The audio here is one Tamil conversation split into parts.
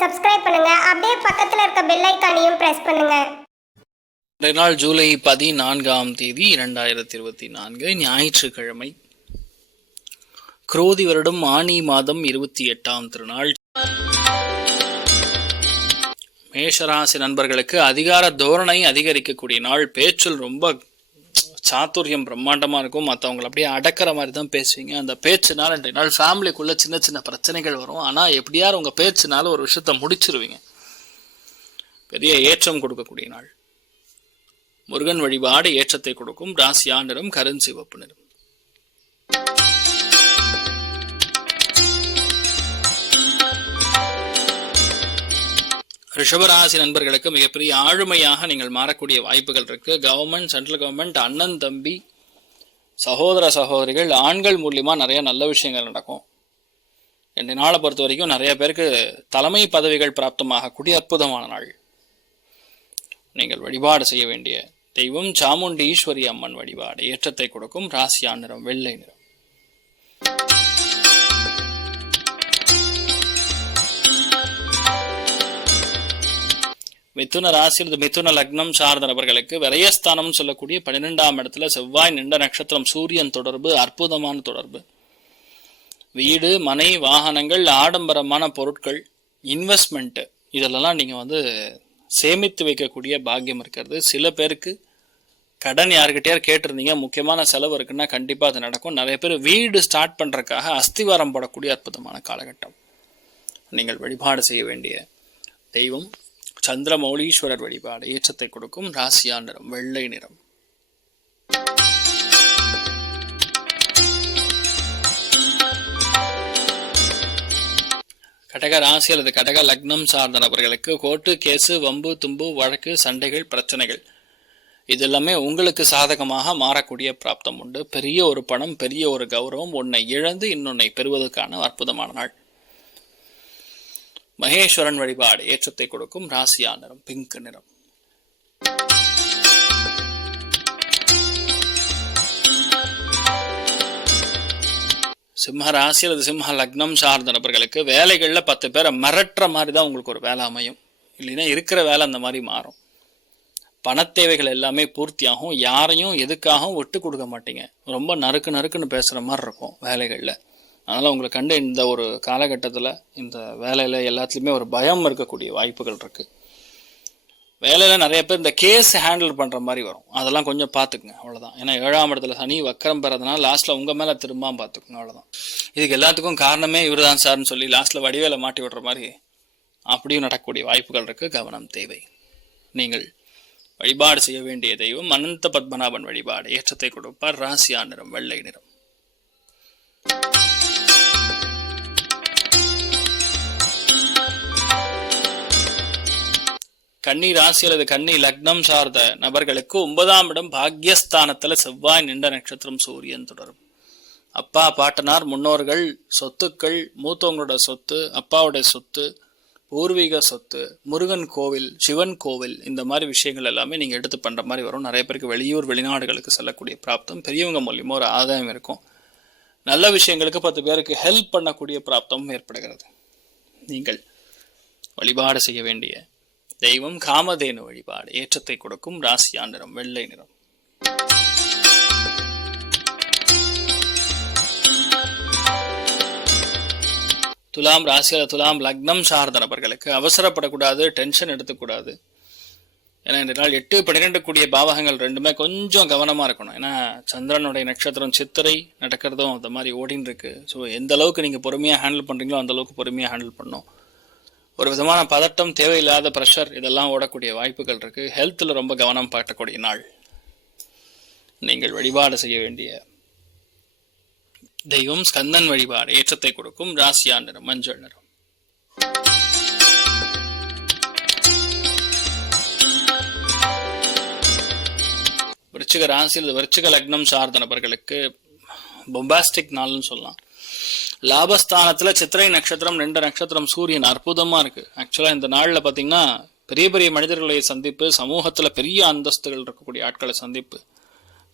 சப்ஸ்கிரைப் பண்ணுங்க. அப்படியே பக்கத்துல இருக்க பெல் ஐக்கானையும் பிரஸ் பண்ணுங்க. இன்றைய நாள் ஜூலை பதினான்காம் தேதி இரண்டாயிரத்தி இருபத்தி நான்கு ஞாயிற்றுக்கிழமை. குரோதி வருடம் ஆணி மாதம் இருபத்தி எட்டாம் திருநாள். மேஷராசி நண்பர்களுக்கு அதிகார தோரணை அதிகரிக்கக்கூடிய நாள். பேச்சில் ரொம்ப சாத்துரியம் பிரம்மாண்டமாக இருக்கும். மற்றவங்களை அப்படியே அடக்கிற மாதிரி தான் பேசுவீங்க. அந்த பேச்சுனால இன்றைய நாள் ஃபேமிலிக்குள்ளே சின்ன சின்ன பிரச்சனைகள் வரும். ஆனால் எப்படியார் உங்கள் பேச்சுனால ஒரு விஷயத்த முடிச்சிருவீங்க. பெரிய ஏற்றம் கொடுக்கக்கூடிய நாள். முருகன் வழிபாடு ஏற்றத்தை கொடுக்கும். ராசியா நிறம் கருஞ்சிவப்பு நிறம். ரிஷபராசி நண்பர்களுக்கு மிகப்பெரிய ஆளுமையாக நீங்கள் மாறக்கூடிய வாய்ப்புகள் இருக்கு. கவர்மெண்ட் சென்ட்ரல் கவர்மெண்ட் அண்ணன் தம்பி சகோதர சகோதரிகள் ஆண்கள் மூலியமா நிறைய நல்ல விஷயங்கள் நடக்கும். இந்த நாளை பொறுத்த வரைக்கும் நிறைய பேருக்கு தலைமை பதவிகள் பிராப்தமாகக்கூடிய அற்புதமான நாள். நீங்கள் வழிபாடு செய்ய வேண்டிய தெய்வம் சாமுண்டீஸ்வரி அம்மன் வழிபாடு ஏற்றத்தை கொடுக்கும் ராசியா நிறம் வெள்ளை நிறம். மிதுன ராசி அல்லது மிதுன லக்னம் சார்ந்த நபர்களுக்கு விரயஸ்தானம் சொல்லக்கூடிய பன்னிரெண்டாம் இடத்துல செவ்வாய் நின்ற நட்சத்திரம் சூரியன் தொடர்பு அற்புதமான தொடர்பு. வீடு மனை வாகனங்கள் ஆடம்பரமான பொருட்கள் இன்வெஸ்ட்மெண்ட்டு இதெல்லாம் நீங்கள் வந்து சேமித்து வைக்கக்கூடிய பாக்கியம் இருக்கிறது. சில பேருக்கு கடன் யாருக்கிட்டயார் கேட்டிருந்தீங்க முக்கியமான செலவு இருக்குன்னா கண்டிப்பாக அது நடக்கும். நிறைய பேர் வீடு ஸ்டார்ட் பண்ணுறதுக்காக அஸ்திவாரம் போடக்கூடிய அற்புதமான காலகட்டம். நீங்கள் வழிபாடு செய்ய வேண்டிய தெய்வம் சந்திரமௌலீஸ்வரர் வழிபாடு. ஏற்றத்தை கொடுக்கும் ராசியா நிறம் வெள்ளை நிறம். கடக ராசி அல்லது கடக லக்னம் சார்ந்த நபர்களுக்கு கோர்ட்டு கேஸு வம்பு தும்பு வழக்கு சண்டைகள் பிரச்சனைகள். இது எல்லாமே உங்களுக்கு சாதகமாக மாறக்கூடிய பிராப்தம் உண்டு. பெரிய ஒரு பணம் பெரிய ஒரு கௌரவம் ஒன்னை இழந்து இன்னொன்னை பெறுவதற்கான அற்புதமான நாள். மகேஸ்வரன் வழிபாடு ஏற்றத்தை கொடுக்கும் ராசியா நிறம் பிங்க் நிறம். சிம்ம ராசி அல்லது சிம்ம லக்னம் சார்ந்த நபர்களுக்கு வேலைகளில் பத்து பேரை மிரட்டுற மாதிரி தான் உங்களுக்கு ஒரு வேலை அமையும். இல்லைன்னா இருக்கிற வேலை அந்த மாதிரி மாறும். பணத்தேவைகள் எல்லாமே பூர்த்தியாகும். யாரையும் எதுக்காகவும் விட்டு கொடுக்க மாட்டீங்க. ரொம்ப நறுக்கு நறுக்குன்னு பேசுகிற மாதிரி இருக்கும் வேலைகளில். அதனால் உங்களை கண்டு இந்த ஒரு காலகட்டத்தில் இந்த வேலையில் எல்லாத்துலேயுமே ஒரு பயம் இருக்கக்கூடிய வாய்ப்புகள் இருக்குது வேலையில் நிறைய பேர் இந்த கேஸ் ஹேண்டில் பண்ணுற மாதிரி வரும். அதெல்லாம் கொஞ்சம் பார்த்துக்குங்க அவ்வளோதான் ஏன்னா ஏழாம் இடத்துல சனி வக்கரம் பெறதுனால லாஸ்ட்டில் உங்கள் மேலே திரும்ப பார்த்துக்குங்க அவ்வளோதான் இதுக்கு எல்லாத்துக்கும் காரணமே இவர் தான் சார்னு சொல்லி லாஸ்ட்டில் வடிவேல மாட்டி விடுற மாதிரி அப்படியும் நடக்கக்கூடிய வாய்ப்புகள் இருக்குது கவனம் தேவை. நீங்கள் வழிபாடு செய்ய வேண்டிய தெய்வம் அனந்த பத்மநாபன் வழிபாடு. ஏற்றத்தை கொடுப்பார். ராசியா நிறம் வெள்ளை நிறம். கன்னி ராசி அல்லது கன்னி லக்னம் சார்ந்த நபர்களுக்கு ஒன்பதாம் இடம் பாக்யஸ்தானத்துல செவ்வாய் நின்ற நட்சத்திரம் சூரியன் தொடரும். அப்பா பாட்டனார் முன்னோர்கள் சொத்துக்கள் மூத்தவங்களோட சொத்து அப்பாவோட சொத்து பூர்வீக சொத்து முருகன் கோவில் சிவன் கோவில் இந்த மாதிரி விஷயங்கள் எல்லாமே நீங்கள் எடுத்து பண்ணுற மாதிரி வரும். நிறைய பேருக்கு வெளியூர் வெளிநாடுகளுக்கு செல்லக்கூடிய பிராப்தம் பெரியவங்க மூலியமாக ஒரு ஆதாயம் இருக்கும். நல்ல விஷயங்களுக்கு பத்து பேருக்கு ஹெல்ப் பண்ணக்கூடிய பிராப்தமும் ஏற்படுகிறது. நீங்கள் வழிபாடு செய்ய வேண்டிய தெய்வம் காமதேனு வழிபாடு. ஏற்றத்தை கொடுக்கும் ராசியா நிறம் வெள்ளை நிறம். துலாம் ராசியில் துலாம் லக்னம் சார்ந்த நபர்களுக்கு அவசரப்படக்கூடாது டென்ஷன் எடுத்துக்கூடாது. ஏன்னா இந்த நாள் எட்டு பன்னிரெண்டு கூடிய பாவகங்கள் ரெண்டுமே கொஞ்சம் கவனமாக இருக்கணும். ஏன்னா சந்திரனுடைய நட்சத்திரம் சித்திரை நடக்கிறதும் அந்த மாதிரி ஓடின்னு இருக்கு. ஸோ எந்த அளவுக்கு நீங்கள் பொறுமையாக ஹேண்டில் பண்ணுறீங்களோ அந்த அளவுக்கு பொறுமையாக ஹேண்டில் பண்ணும் ஒரு விதமான பதட்டம் தேவையில்லாத ப்ரெஷர் இதெல்லாம் ஓடக்கூடிய வாய்ப்புகள் இருக்கு. ஹெல்த்தில் ரொம்ப கவனம் பாட்டக்கூடிய நாள். நீங்கள் வழிபாடு செய்ய வேண்டிய தெய்வம் ஸ்கந்தன் வழிபாடு ஏற்றத்தை கொடுக்கும் ராசியா நிறம் மஞ்சள் நிறம். விருச்சிக ராசியில் விருச்சிக லக்னம் சார்ந்த நபர்களுக்கு பொம்பாஸ்டிக் நாள்னு சொல்லலாம். லாபஸ்தானத்தில் சித்திரை நட்சத்திரம் ரெண்டு நட்சத்திரம் சூரியன் அற்புதமாக இருக்குது ஆக்சுவலாக இந்த நாளில் பார்த்தீங்கன்னா பெரிய பெரிய மனிதர்களை சந்திப்பு சமூகத்தில் பெரிய அந்தஸ்துகள் இருக்கக்கூடிய ஆட்களை சந்திப்பு.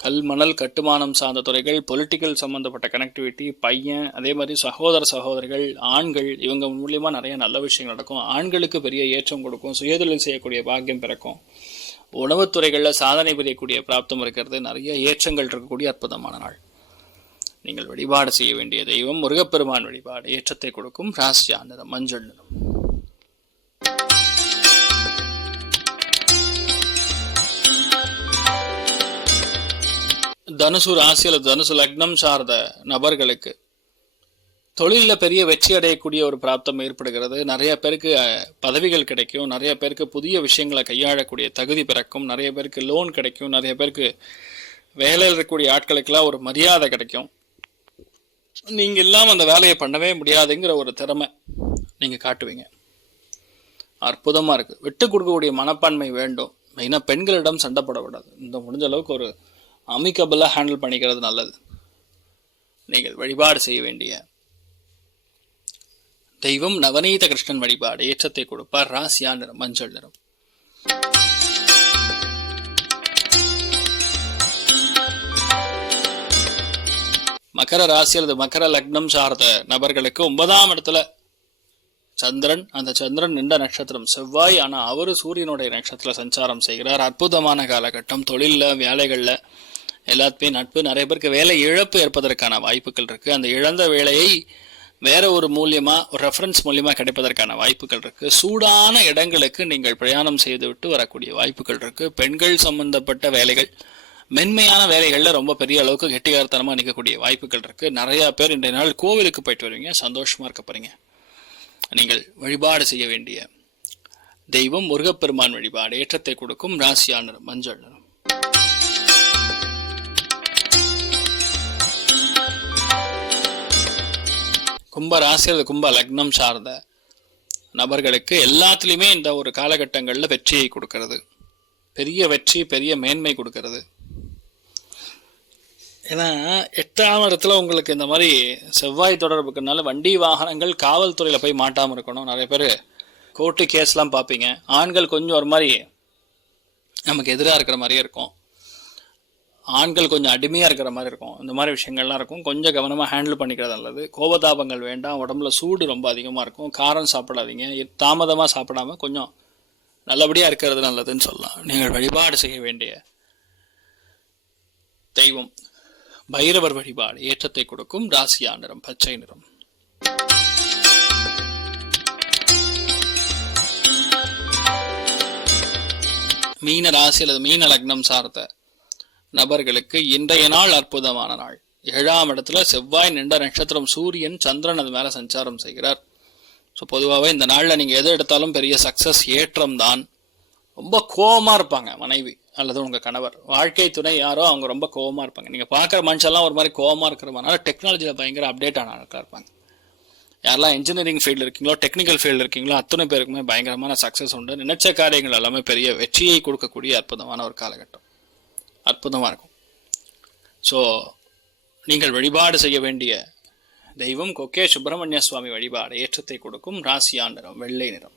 கல் மணல் கட்டுமானம் சார்ந்த துறைகள் பொலிட்டிக்கல் சம்மந்தப்பட்ட கனெக்டிவிட்டி பையன் அதே மாதிரி சகோதர சகோதரிகள் ஆண்கள் இவங்க மூலியமா நிறைய நல்ல விஷயங்கள் நடக்கும். ஆண்களுக்கு பெரிய ஏற்றம் கொடுக்கும் சுயதொழில் செய்யக்கூடிய பாக்கியம் பிறக்கும். உணவுத்துறைகளில் சாதனை புரியக்கூடிய பிராப்தம் இருக்கிறது. நிறைய ஏற்றங்கள் இருக்கக்கூடிய அற்புதமான நாள். நீங்கள் வழிபாடு செய்ய வேண்டிய தெய்வம் முருகப்பெருமான் வழிபாடு ஏற்றத்தை கொடுக்கும் ராசியா நிறம் மஞ்சள் நிறம். தனுசு ராசியில் தனுசு லக்னம் சார்ந்த நபர்களுக்கு தொழிலில் பெரிய வெற்றி அடையக்கூடிய ஒரு பிராப்தம் ஏற்படுகிறது. நிறைய பேருக்கு பதவிகள் கிடைக்கும். நிறைய பேருக்கு புதிய விஷயங்களை கையாளக்கூடிய தகுதி பிறக்கும். நிறைய பேருக்கு லோன் கிடைக்கும். நிறைய பேருக்கு வேலையில் இருக்கக்கூடிய ஆட்களுக்கெல்லாம் ஒரு மரியாதை கிடைக்கும். நீங்க இல்லாம அந்த வேலையை பண்ணவே முடியாதுங்கிற ஒரு திறமை நீங்க காட்டுவீங்க. அற்புதமா இருக்கு. விட்டு கொடுக்கக்கூடிய மனப்பான்மை வேண்டும். மெயினாக பெண்களிடம் சண்டைப்படக்கூடாது இந்த முடிஞ்ச அளவுக்கு ஒரு அமிக்கபிளாக ஹேண்டில் பண்ணிக்கிறது நல்லது. நீங்கள் வழிபாடு செய்ய வேண்டிய தெய்வம் நவநீத கிருஷ்ணன் வழிபாடு. ஏற்றத்தை கொடுப்பார். ராசியா நிறம் மஞ்சள் நிறம். மகர ராசி அல்லது மகர லக்னம் சார்ந்த நபர்களுக்கு ஒன்பதாம் இடத்துல சந்திரன் அந்த சந்திரன் நின்ற நட்சத்திரம் செவ்வாய். ஆனால் அவர் சூரியனுடைய நட்சத்திர சஞ்சாரம் செய்கிறார். அற்புதமான காலகட்டம் தொழிலில் வேலைகளில் எல்லாத்துமே நட்பு. நிறைய பேருக்கு வேலை இழப்பு ஏற்பதற்கான வாய்ப்புகள் இருக்குது அந்த இழந்த வேலையை வேற ஒரு மூலியமாக ஒரு ரெஃபரன்ஸ் மூலியமாக கிடைப்பதற்கான வாய்ப்புகள் இருக்குது சூடான இடங்களுக்கு நீங்கள் பிரயாணம் செய்துவிட்டு வரக்கூடிய வாய்ப்புகள் இருக்குது பெண்கள் சம்பந்தப்பட்ட வேலைகள் மென்மையான வேலைகளில் ரொம்ப பெரிய அளவுக்கு கெட்டிகாரத்தனமாக நிற்கக்கூடிய வாய்ப்புகள் இருக்குது நிறையா பேர் இன்றைய நாள் கோவிலுக்கு போயிட்டு வருவீங்க. சந்தோஷமாக இருக்க போகிறீங்க நீங்கள் வழிபாடு செய்ய வேண்டிய தெய்வம் முருகப்பெருமான் வழிபாடு ஏற்றத்தை கொடுக்கும் ராசியா மஞ்சள் நிறம். கும்ப ராசி அல்லது கும்ப லக்னம் சார்ந்த நபர்களுக்கு எல்லாத்துலேயுமே இந்த ஒரு காலகட்டங்களில் வெற்றியை கொடுக்கறது. பெரிய வெற்றி பெரிய மேன்மை கொடுக்கறது. ஏன்னா எட்டாம் இடத்துல உங்களுக்கு இந்த மாதிரி செவ்வாய் தொடர்புக்குனால வண்டி வாகனங்கள் காவல்துறையில் போய் மாட்டாமல் இருக்கணும். நிறைய பேர் கோர்ட்டு கேஸ்லாம் பார்ப்பீங்க. ஆண்கள் கொஞ்சம் ஒரு மாதிரி நமக்கு எதிராக இருக்கிற மாதிரியே இருக்கும். ஆண்கள் கொஞ்சம் அடிமையாக இருக்கிற மாதிரி இருக்கும். இந்த மாதிரி விஷயங்கள்லாம் இருக்கும். கொஞ்சம் கவனமாக ஹேண்டில் பண்ணிக்கிறது நல்லது. கோபதாபங்கள் வேண்டாம். உடம்புல சூடு ரொம்ப அதிகமாக இருக்கும். காரம் சாப்பிடாதீங்க. தாமதமாக சாப்பிடாம கொஞ்சம் நல்லபடியாக இருக்கிறது நல்லதுன்னு சொல்லலாம். நீங்கள் வழிபாடு செய்ய வேண்டிய தெய்வம். பைரவர் வழிபாடு ஏற்றத்தை கொடுக்கும் ராசியா நிறம் பச்சை நிறம். மீன ராசி அல்லது மீன லக்னம் சார்ந்த நபர்களுக்கு இன்றைய நாள் அற்புதமான நாள். ஏழாம் இடத்துல செவ்வாய் நின்ற நட்சத்திரம் சூரியன் சந்திரன் அது மேலே சஞ்சாரம் செய்கிறார். ஸோ பொதுவாகவே இந்த நாளில் நீங்கள் எது எடுத்தாலும் பெரிய சக்ஸஸ் ஏற்றம் தான் ரொம்ப கோபமாக இருப்பாங்க மனைவி. அல்லது உங்கள் கணவர். வாழ்க்கை துணை யாரோ அவங்க ரொம்ப கோவமாக இருப்பாங்க. நீங்கள் பார்க்குற மனுஷெல்லாம் ஒரு மாதிரி கோவமாக இருக்கிறவனால டெக்னாலஜியில் பயங்கர அப்டேட் ஆன ஆட்களா இருப்பாங்க. யாரெல்லாம் இன்ஜினியரிங் ஃபீல்டு இருக்கீங்களோ டெக்னிக்கல் ஃபீல்டு இருக்கீங்களோ அத்தனை பேருக்குமே பயங்கரமான சக்ஸஸ் உண்டு. நினைச்ச காரியங்கள் எல்லாமே பெரிய வெற்றியை கொடுக்கக்கூடிய அற்புதமான ஒரு காலகட்டம். அற்புதமாக இருக்கும். ஸோ நீங்கள் வழிபாடு செய்ய வேண்டிய தெய்வம் கொக்கே சுப்பிரமணிய சுவாமி வழிபாடு ஏற்றத்தை கொடுக்கும். ராசியா நிறம் வெள்ளை நிறம்.